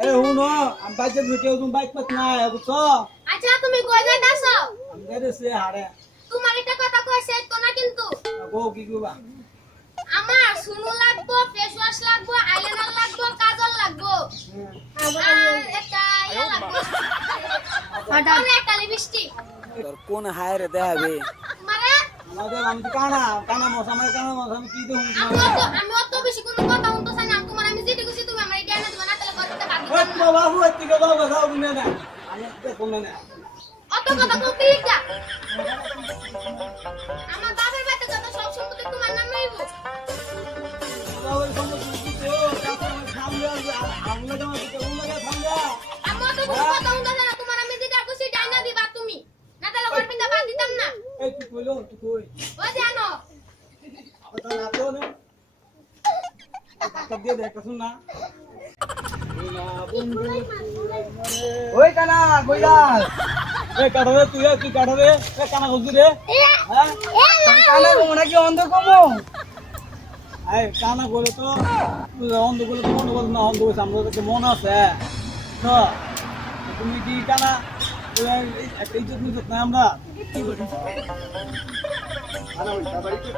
এ হুনো আমি বাইকে ঢুকে তুমি বাইক পাত না বুঝছ? আচ্ছা তুমি কই যাইতাছো? আমি গেছে হারে তোমার এটা কথা কইছে তো না কিন্তু। গো কি করবা আমার সুনু লাগবো ফেস ওয়াশ লাগবো আইলাইনার লাগবো কাজল লাগবো। আর একটা ইয়া লাগবো। আর একটা লিপস্টিক তোর কোন হায় রে দেখাবে? মানে আমাদের আমি তো কানা কানা মশা আমার কানা মশা আমি কি দেবো আমি অত বেশি কোনো কথা শুনতে চাই না তোমার আমি যেটা খুশি তুমি আমার এটা এনে দিবা না তাহলে করতে বাদ ওই দিতাম না। তোমার বাবু এদিকে বাবু না আমি দেখো না অত কথা কইতে লিখা আমার বাবার বাড়িতে যত সব সম্পত্তি তোমার নামে হইব বাবুর সম্পত্তি কি তো তারপর আমি সামনে আমরা জমা দিতে ওগুলো সামনে আমি অত কোনো কথা শুনতে না তোমার আমি যেটা খুশি এটা দিবা তুমি। না তাহলে করতে বাদ দিতাম না। এই তুই কইলো তুই কই? ওই জানো কথা না তো না। কব দিয়ে দেখ শুন না? ওই কানা কইলাস এ কাটা রে তুই তুই কাটা রে এ কানা খুঁজি রে। হ্যাঁ? কানা কমো নাকি? অন্ধ কমো এই কানা করে তো তুই অন্ধ করে তো মনে করো না অন্ধ করে আমরা তো মন আছে। তো তুমি কি কানা? তুই একটা ইজ্জত নিজ্জত না আমরা। কি বাড়িতে